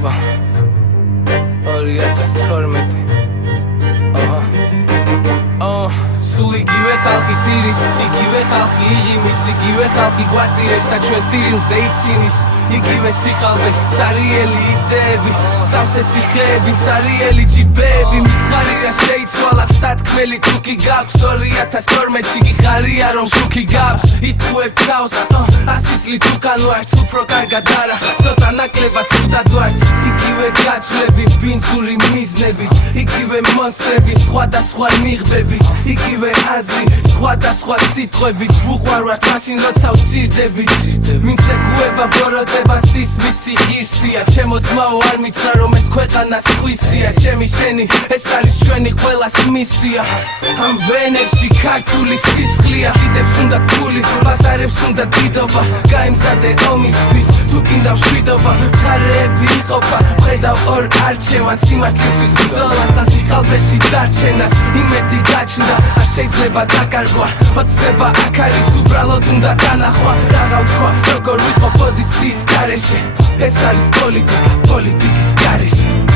Nova 2012 სულ იგივე ხალხი ტირის, იგივე ხალხი იღიმის, იგივე ხალხი გვატირებს და ჩვენ ტირილზე იცინის იგივე სიხალვე, ცარიელი იდეები, სავსე ციხეები, ცარიელი ჯიბეები მითხარია შეიცვალა სათქმელი თუკი გაქვს 2012-ში გიხარია რომ შუქი გაქვს იტუებ თავს, 100 წლით უკან ვართ, უფრო კარგად არა, ცოტა ნაკლებად ცუდად ვართ იგივე გაცვლები, ბინძური მიზნებით, იგივე მონსტრები, სხვადასხვა ნიღბებით იგივე აზრი, სხვადასხვა სიტყვებით ვუყვარვართ მაშინ როცა ვჭირდებით ვინც ეგუება ბოროტება სისმისი ღირსია ჩემო ძმაო არ მითხრა რომ ეს ქვეყანა სხვისია ჩემი შენი ეს არის ჩვენი ყველას მისია ამ ვენებში ქართული სისხლია კიდევს უნდა ფული პატარებს უნდა დიდობა გაიმზადე ომისთვის თუ გინდა მშვიდობა მხარეები იყოფა ვხედავ ორ არჩევანს სიმართლისთვის ბრძოლას და სიხალბეში დარჩენას იმედი გაჩნდა არ შეიძლება დაკარგვა ოცნება აქ არის უბრალოდ უნდა დანახვა რაღა ვთქვა როგორ ვიყო პოზიციის გარეშე ეს არის პოლიტიკა პოლიტიკის გარეშე